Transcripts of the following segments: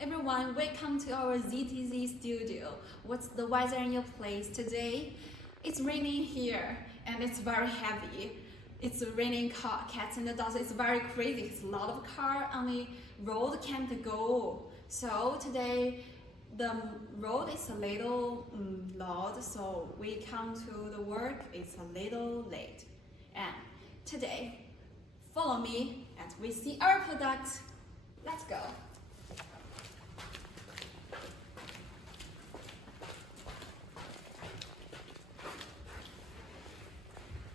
everyone, welcome to our ZTZ studio. What's the weather in your place today? It's raining here and it's very heavy. It's raining cats and dogs. It's very crazy. It's a lot of car on the road can't go. So today the road is a little loud, so we come to the work. It's a little late. And today, follow me and we see our products. Let's go.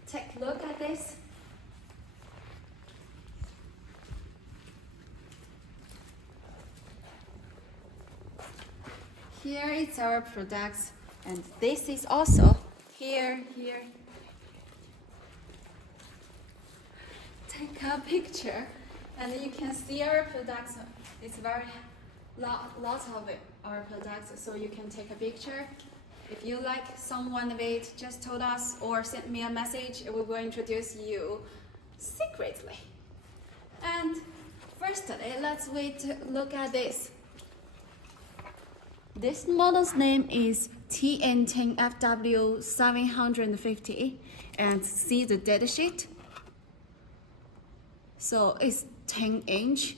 Take a look at this. Here is our products, and this is also here. Take a picture, and you can see our products. It's very lots of our products, so you can take a picture. If you like someone of it, just told us or send me a message. We will introduce you secretly. And firstly, let's look at this. This model's name is TN10FW750, and see the datasheet. So it's 10-inch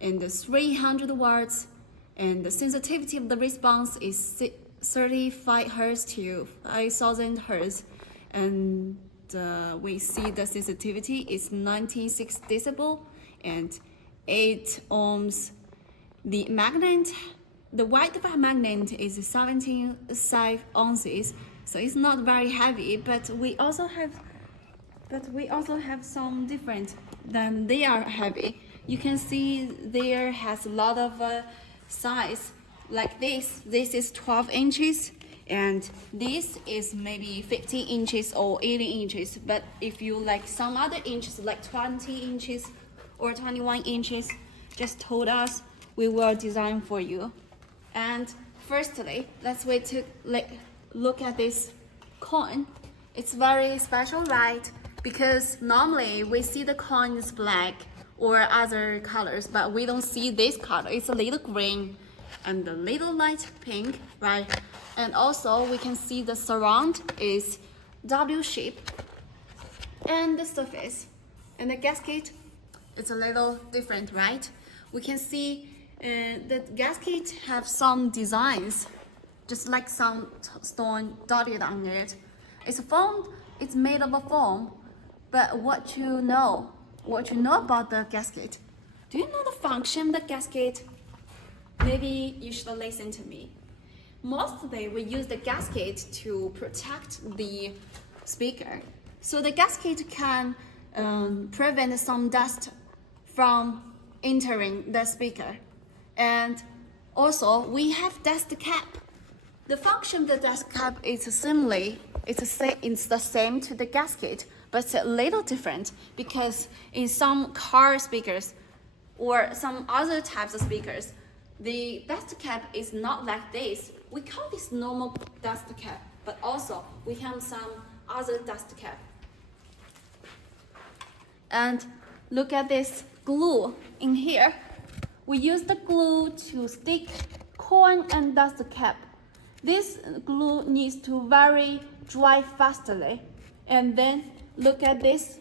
and 300 watts, and the sensitivity of the response is 35 Hz to 5000 Hz, and we see the sensitivity is 96 decibel and 8 ohms. The weight of a magnet is 17 ounces, so it's not very heavy, but we also have some different than they are heavy. You can see there has a lot of size. Like this is 12 inches, and this is maybe 15 inches or 18 inches. But if you like some other inches, like 20 inches or 21 inches, just told us, we will design for you. And firstly, let's look at this coin. It's very special, right? Because normally we see the coin is black or other colors, but we don't see this color. It's a little green and a little light pink, right? And also we can see the surround is W shape, and the surface and the gasket is a little different, right? We can see the gasket have some designs, just like some stone dotted on it. It's made of a foam, but what you know about the gasket? Do you know the function of the gasket? Maybe you should listen to me. Mostly we use the gasket to protect the speaker. So the gasket can prevent some dust from entering the speaker. And also we have dust cap. The function of the dust cap is it's the same to the gasket, but it's a little different because in some car speakers or some other types of speakers, the dust cap is not like this. We call this normal dust cap, but also we have some other dust cap. And look at this glue in here. We use the glue to stick coin and dust cap. This glue needs to very dry fastly. And then look at this.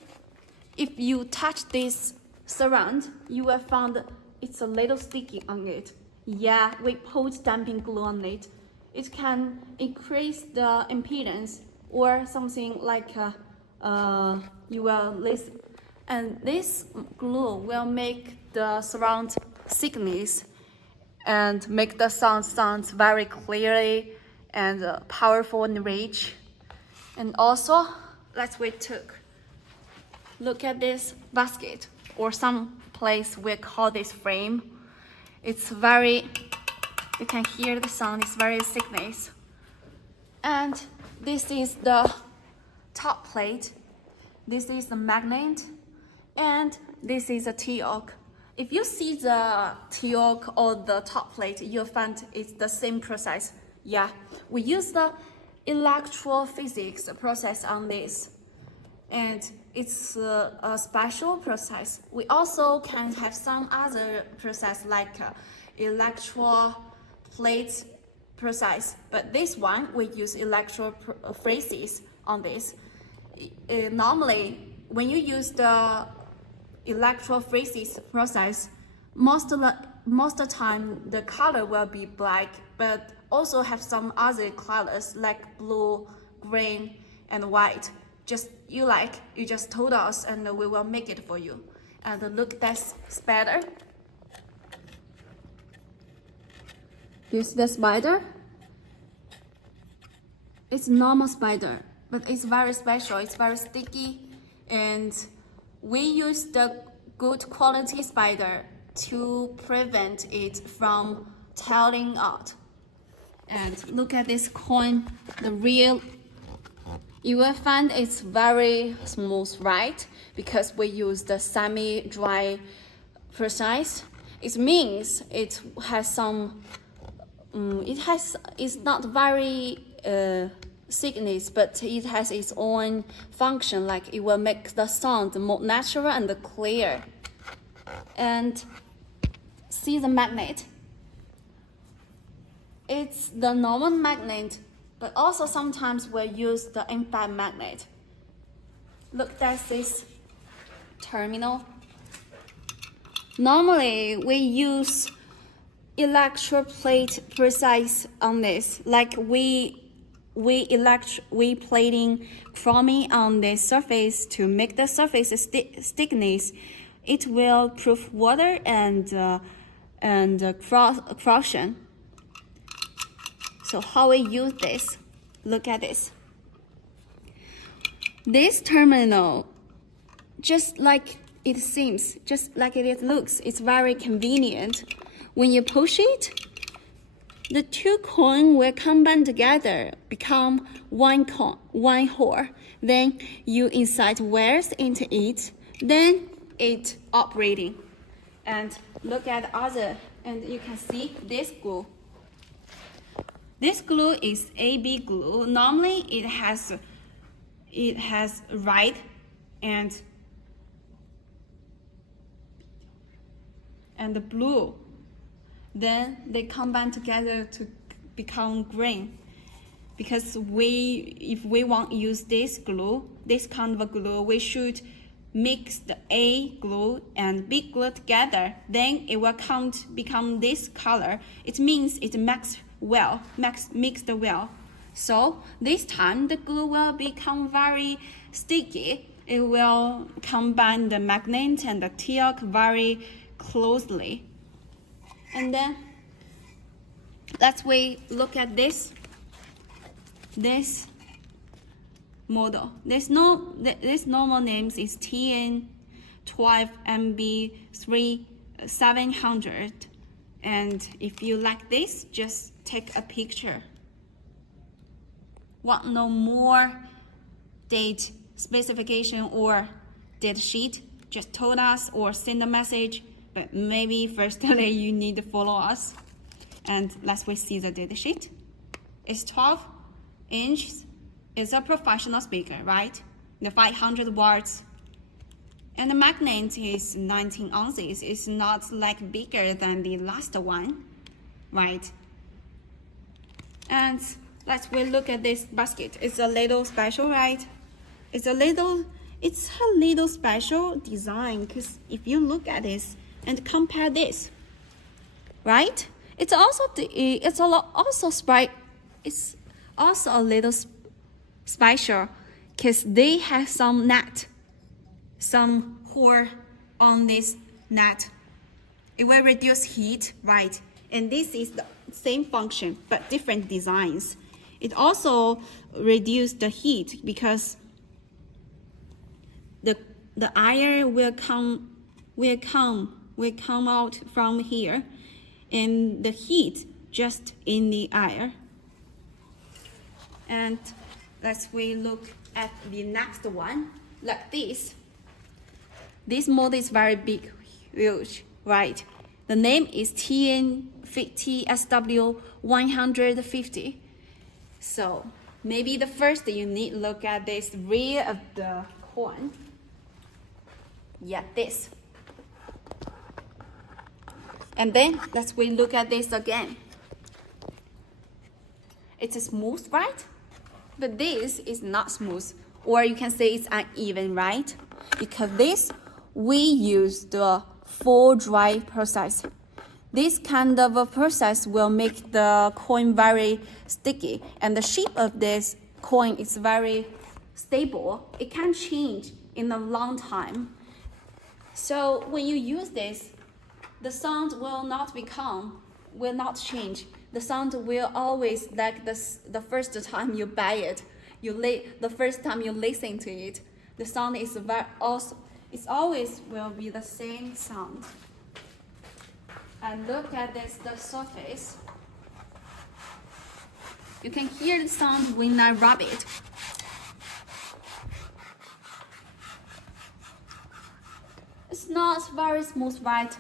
If you touch this surround, you will find it's a little sticky on it. Yeah, we put damping glue on it. It can increase the impedance or something like you will listen. And this glue will make the surround thickness and make the sounds very clearly and powerful and rich. And also, look at this basket, or some place we call this frame. It's you can hear the sound, it's very thickness. And this is the top plate. This is the magnet, and this is a T-yoke. If you see the T-yoke or the top plate, you'll find it's the same process. Yeah, we use the electrophysics process on this, and it's a special process. We also can have some other process like electroplate process, but this one we use electrophoresis on this. Normally, when you use the electrophoresis process, most of the time the color will be black, but also have some other colors like blue, green, and white. Just you just told us, and we will make it for you. And look, that's spider. This is the spider. It's normal spider, but it's very special. It's very sticky, and we use the good quality spider to prevent it from tearing out. And look at this coin, the real. You will find it's very smooth, right? Because we use the semi-dry process. It means it has some. It's not very thickness, but it has its own function. Like it will make the sound more natural and clear. And see the magnet. It's the normal magnet, but also sometimes we use the impact magnet. Look, that's this terminal. Normally, we use electroplate precise on this, like we plating chromy on the surface to make the surface thickness. It will proof water and corrosion. So how we use this? Look at this. This terminal, just like it seems, just like it looks, it's very convenient. When you push it, the two coins will combine together, become one hole. Then you insert wires into it, then it operating. And look at the other, and you can see this glue. This glue is AB glue. Normally it has red and blue. Then they combine together to become green. Because if we want to use this glue, this kind of a glue, we should mix the A glue and B glue together. Then it will become this color. It means it mixed well. So this time the glue will become very sticky. It will combine the magnet and the teak very closely. And then let's look at this model. This normal name is TN12MB3700. And if you like this, just take a picture. Want to know more date specification or date sheet? Just told us or send a message. But maybe firstly you need to follow us. And let's see the data sheet. It's 12 inches. It's a professional speaker, right? The 500 watts. And the magnet is 19 ounces. It's not like bigger than the last one, right? And let's look at this basket. It's a little special, right? It's a little special design, because if you look at this and compare this, right? It's also a little special because they have some hole on this net. It will reduce heat, right? And this is the same function but different designs. It also reduces the heat because the air will come out from here, and the heat just in the air. And let's look at the next one, like this. This model is very big, huge, right? The name is TN50SW150. So maybe the first you need to look at this rear of the coin. Yeah, this. And then we look at this again. It's smooth, right? But this is not smooth, or you can say it's uneven, right? Because this, we use the full dry process. This kind of a process will make the coin very sticky, and the shape of this coin is very stable. It can change in a long time. So when you use this, the sound will not change. The sound will always like the first time you buy it, the first time you listen to it. The sound is it's always will be the same sound. And look at this, the surface. You can hear the sound when I rub it. It's not very smooth, right?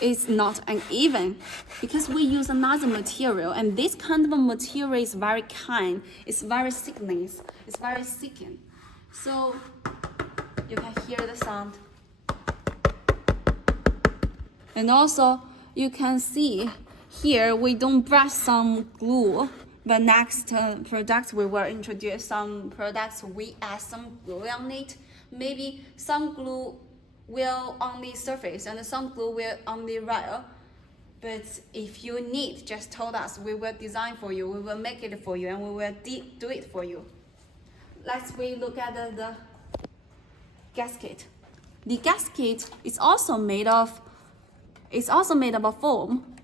It's not uneven because we use another material, and this kind of a material is very kind. It's very thickness. It's very thickened. So you can hear the sound. And also you can see here we don't brush some glue. The next product we will introduce some products we add some glue on it. Maybe some glue will on the surface and some glue will on the rail. But if you need, just tell us. We will design for you, we will make it for you, and we will do it for you. Let's look at the gasket. The gasket is also made of a foam,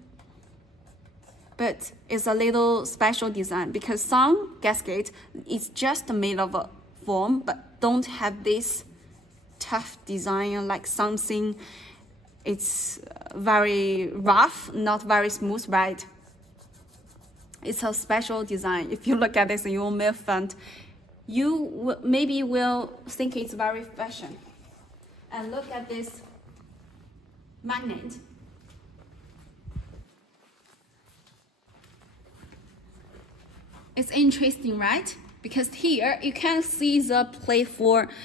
but it's a little special design because some gasket is just made of a foam but don't have this tough design, like something it's very rough, not very smooth, right? It's a special design. If you look at this, you may find you maybe will think it's very fashion. And look at this magnet. It's interesting, right? Because here you can see the plate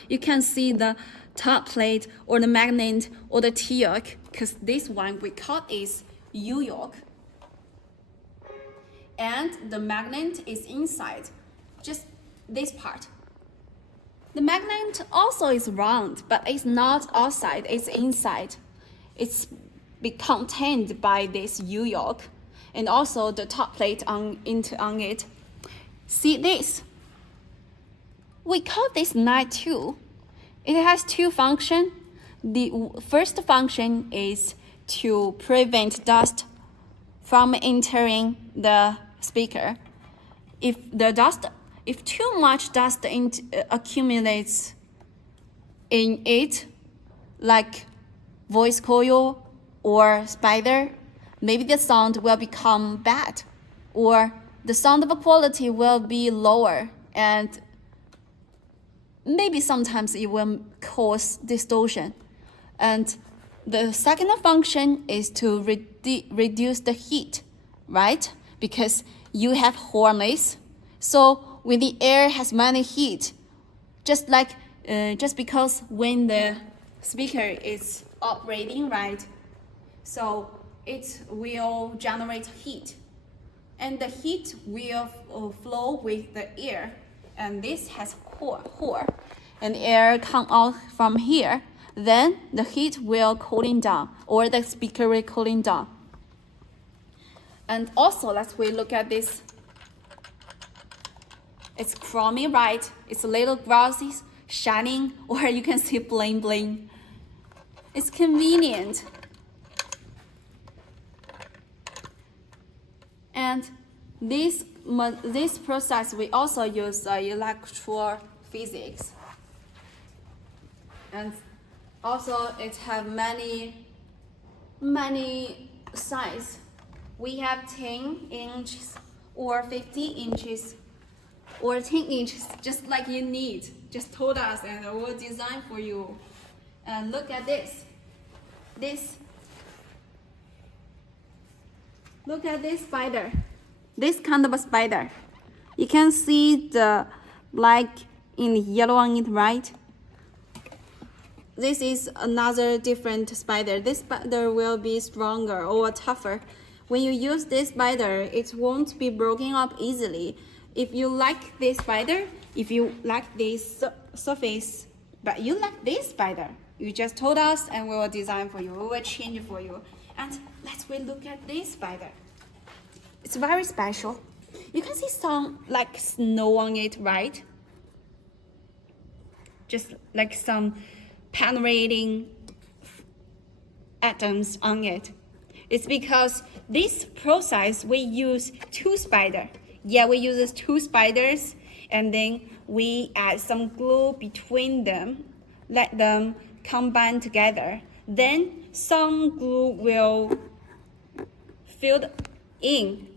you can see the top plate or the magnet or the T-yoke, because this one we call is U-yoke. And the magnet is inside, just this part. The magnet also is round, but it's not outside, it's inside. It's contained by this U-yoke and also the top plate on it. See this? We call this nut too. It has two functions. The first function is to prevent dust from entering the speaker. If too much dust accumulates in it, like voice coil or spider, maybe the sound will become bad, or the sound of quality will be lower, and maybe sometimes it will cause distortion. And the second function is to reduce the heat, right? Because you have harness, so when the air has many heat, just because when the speaker is operating, right? So it will generate heat, and the heat will flow with the air, and this has core, and air come out from here. Then the heat will cooling down, or the speaker will cooling down. And also, let's look at this. It's chromy, right? It's a little glossy, shining, or you can see bling bling. It's convenient. And this process, we also use electrophysics. And also it have many size. We have 10 inches or 50 inches or 10 inches, just like you need. Just told us and we'll design for you. And look at this. Look at this spider. This kind of a spider. You can see the black and yellow on it, right? this is another different spider. This spider will be stronger or tougher. When you use this spider, it won't be broken up easily. If you like this spider, if you like this surface, but you like this spider, you just told us and we will design for you, we will change for you. And let's look at this spider. It's very special. You can see some like snow on it, right? Just like some penetrating atoms on it. It's because this process we use two spiders. Yeah, we use two spiders and then we add some glue between them, let them combine together. Then some glue will fill in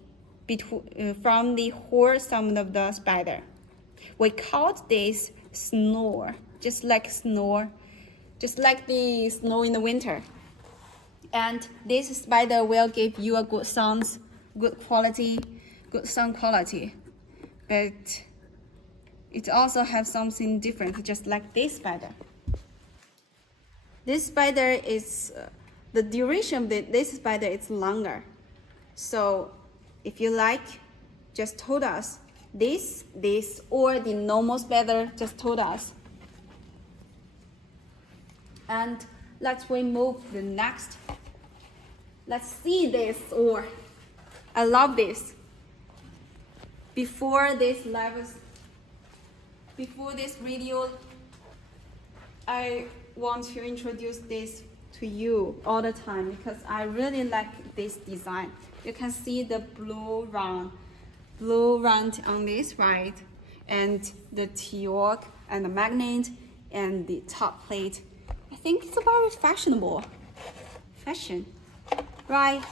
from the whole side of the spider. We call this snore, just like the snow in the winter. And this spider will give you a good sound quality. But it also has something different, just like this spider. This spider is, the duration of this spider is longer. So if you like, just told us this, or the normal spider, just told us. And let's move to the next. Let's see this, or I love this. Before this video, I want to introduce this to you all the time because I really like this design. You can see the blue round on this, right? And the T-yoke and the magnet and the top plate. I think it's a very fashionable fashion, right?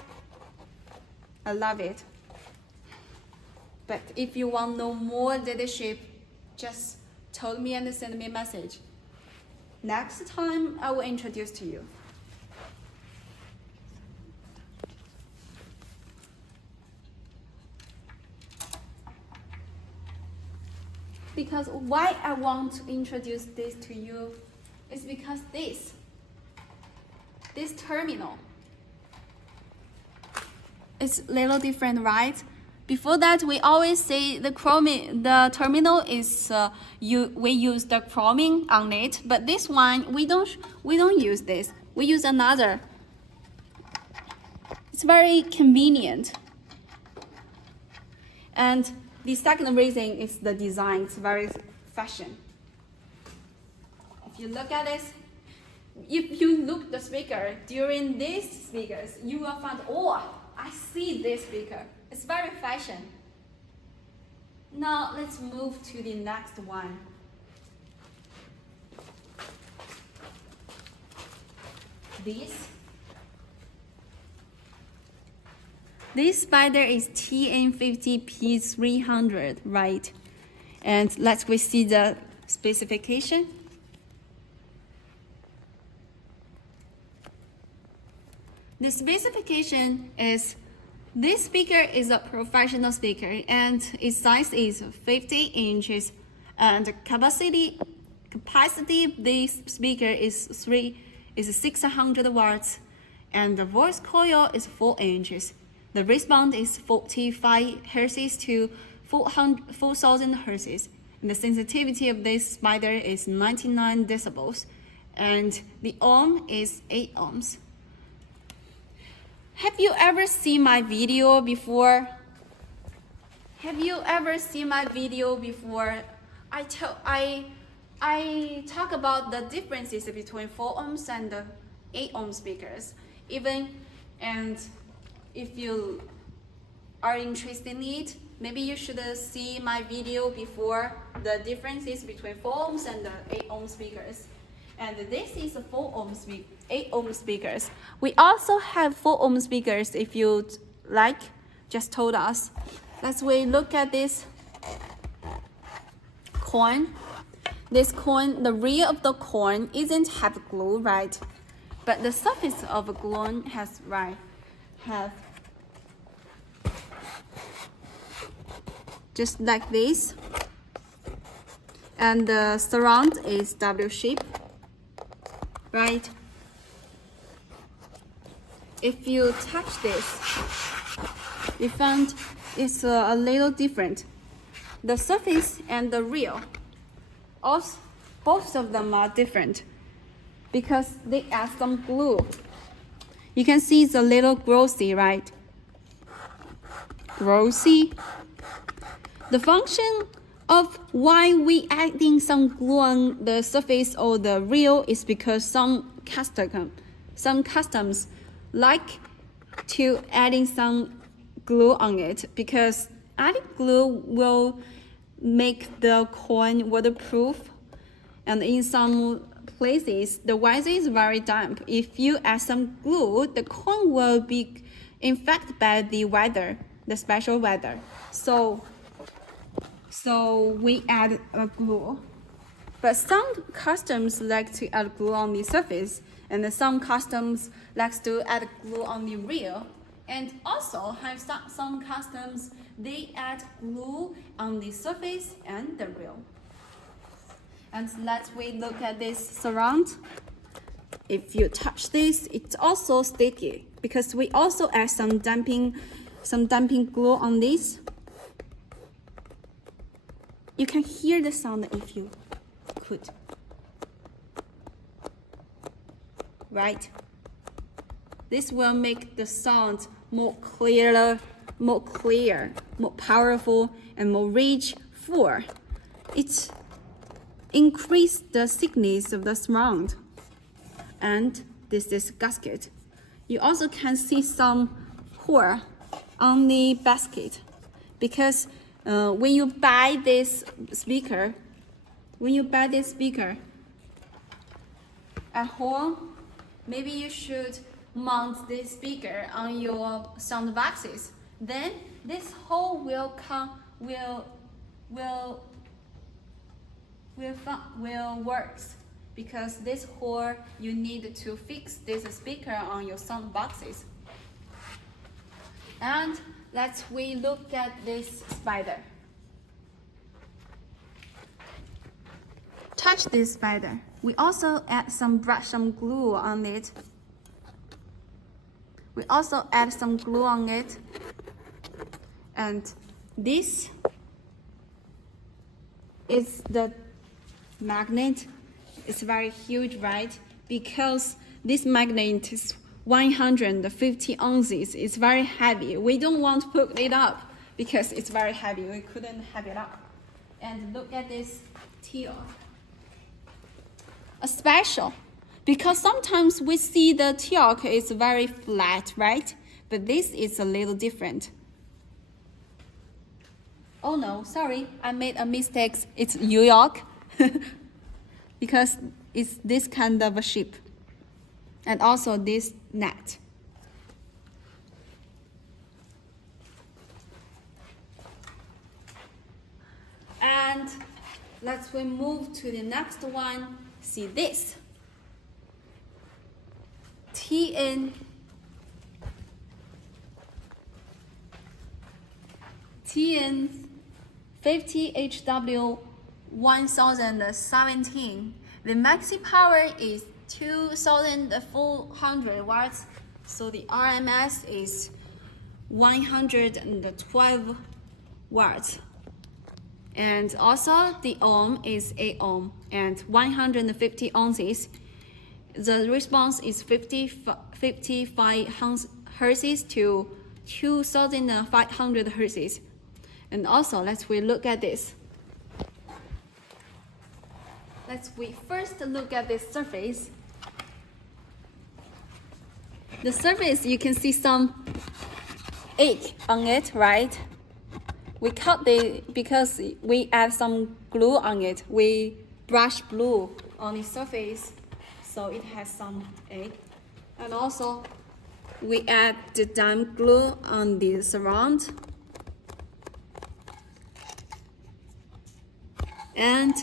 I love it. But if you want to know more leadership, just tell me and send me a message. Next time, I will introduce to you. Because why I want to introduce this to you is because this terminal is a little different, right? Before that, we always say the terminal is we use the chroming on it, but this one we don't use this. We use another. It's very convenient. And the second reason is the design. It's very fashion. If you look at this, if you look at the speaker during these speakers, you will find, oh, I see this speaker. It's very fashion. Now let's move to the next one. This spider is TN50P300, right? And let's see the specification. The specification is this speaker is a professional speaker and its size is 50 inches and the capacity of this speaker is 600 watts and the voice coil is 4 inches. The response is 45 hertz to 4000 hertz. And the sensitivity of this spider is 99 decibels and the ohm is 8 ohms. Have you ever seen my video before? I talk about the differences between 4 ohms and 8 ohm speakers. And if you are interested in it, maybe you should see my video before, the differences between 4 ohms and 8 ohm speakers. And this is a 8 ohm speakers. We also have 4 ohm speakers if you like, just told us. Let's look at this coin. This coin, the rear of the coin isn't have glue, right? But the surface of the glue have just like this. And the surround is W shape. right? If you touch this, you find it's a little different. The surface and the real, also, both of them are different because they add some glue. You can see it's a little glossy, right? Glossy. The function of why we adding some glue on the surface or the real is because some customs like to adding some glue on it, because adding glue will make the coin waterproof, and in some places the weather is very damp. If you add some glue, the coin will be infected by the weather, the special weather. So we add a glue. But some customs like to add glue on the surface, and some customs likes to add glue on the reel. And also have some customs, they add glue on the surface and the reel. And let's we look at this surround. If you touch this, it's also sticky because we also add some damping glue on this. You can hear the sound if you could. Right? This will make the sound more clear, more powerful, and more rich. For it increase the thickness of the surround. And this is gasket. You also can see some hole on the basket because when you buy this speaker at home, maybe you should mount this speaker on your sound boxes. Then this hole will works, because this hole you need to fix this speaker on your sound boxes. And we look at this spider. Touch this spider. We also add some glue on it. And this is the magnet. It's very huge, right? Because this magnet is 150 ounces. It's very heavy. We don't want to put it up because it's very heavy. We couldn't have it up. And look at this teal. A special, because sometimes we see the teal is very flat, right? But this is a little different. Oh no, sorry, I made a mistake. It's New York because it's this kind of a shape. And also this net. And we move to the next one. See this. TN 50HW 1017. The maxi power is 2400 watts, so the RMS is 112 watts. And also the ohm is 8 ohm and 150 ounces. The response is 55 hertz to 2500 hertz. And also we look at this. We first look at this surface. The surface, you can see some ink on it, right? We cut because we add some glue on it. We brush glue on the surface, so it has some ink. And also, we add the damp glue on the surround. And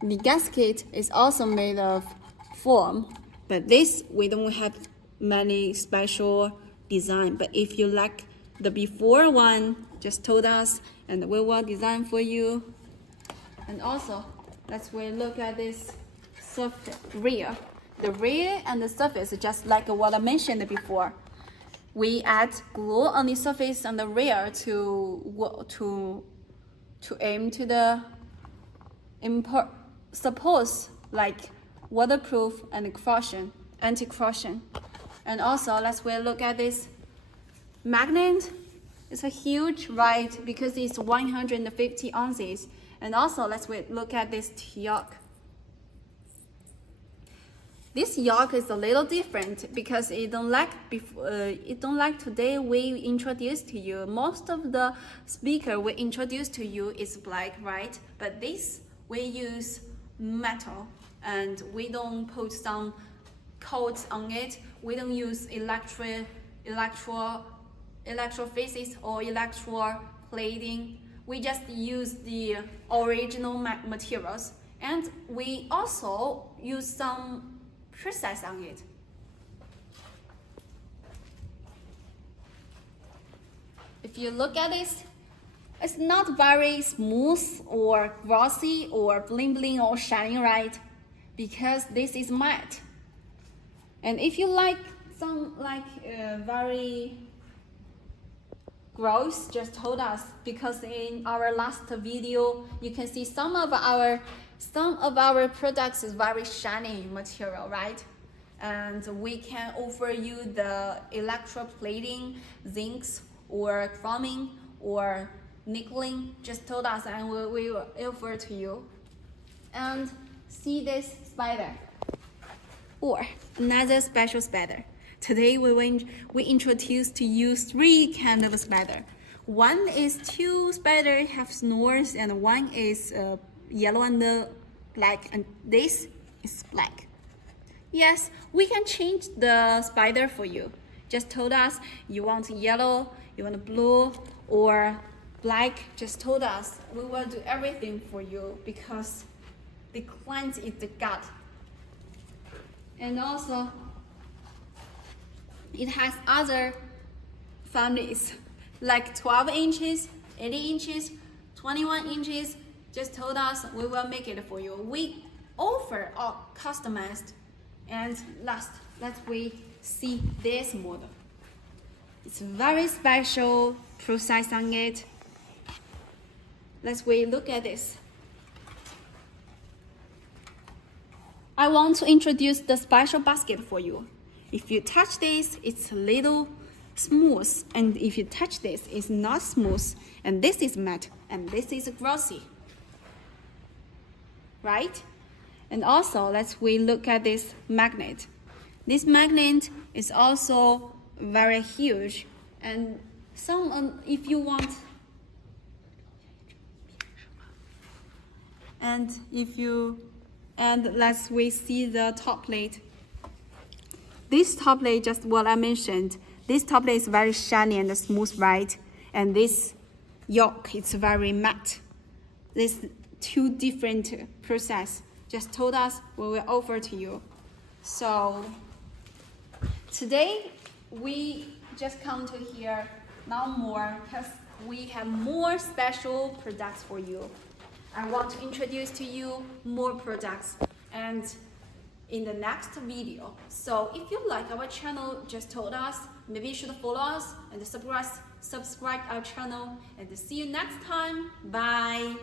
the gasket is also made of foam, but this we don't have many special design. But if you like the before one, just told us and we will design for you. And also, we look at this surface rear. the rear and the surface, just like what I mentioned before. We add glue on the surface and the rear to aim to the suppose like waterproof and anti-corrosion. And also, let's look at this magnet. It's a huge, right? Because it's 150 ounces. And also, let's look at this yoke. This yoke is a little different because it don't like today we introduced to you. Most of the speaker we introduced to you is black, right? But this we use metal, and we don't put some coats on it. We don't use electrophysics or electroplating. We just use the original materials, and we also use some process on it. If you look at this, it's not very smooth or glossy or bling bling or shining, right? Because this is matte. And if you like some very gross, just told us, because in our last video you can see some of our products is very shiny material, right? And we can offer you the electroplating, zincs or chroming or nickeling. Just told us, and we will offer to you. And see this spider or another special spider. Today we introduce to you 3 kind of spider. One is 2 spider have snores, and one is yellow and black, and this is black. Yes, we can change the spider for you. Just told us you want yellow, you want blue, or black. Just told us we will do everything for you because the client is the God. And also, it has other families like 12 inches, 80 inches, 21 inches. Just told us we will make it for you. We offer all customized. And last, let's see this model. It's very special process on it. Let's look at this. I want to introduce the special basket for you. If you touch this, it's a little smooth, and if you touch this, it's not smooth, and this is matte, and this is glossy, right? And also, let's look at this magnet. This magnet is also very huge, and if you want, and let's see the top plate. This top plate, just what I mentioned, this top plate is very shiny and smooth, right? And this yoke, it's very matte. These 2 different process. Just told us we will offer to you. So today we just come to here now more because we have more special products for you. I want to introduce to you more products and in the next video. So if you like our channel, just told us, maybe you should follow us and subscribe our channel, and see you next time. Bye.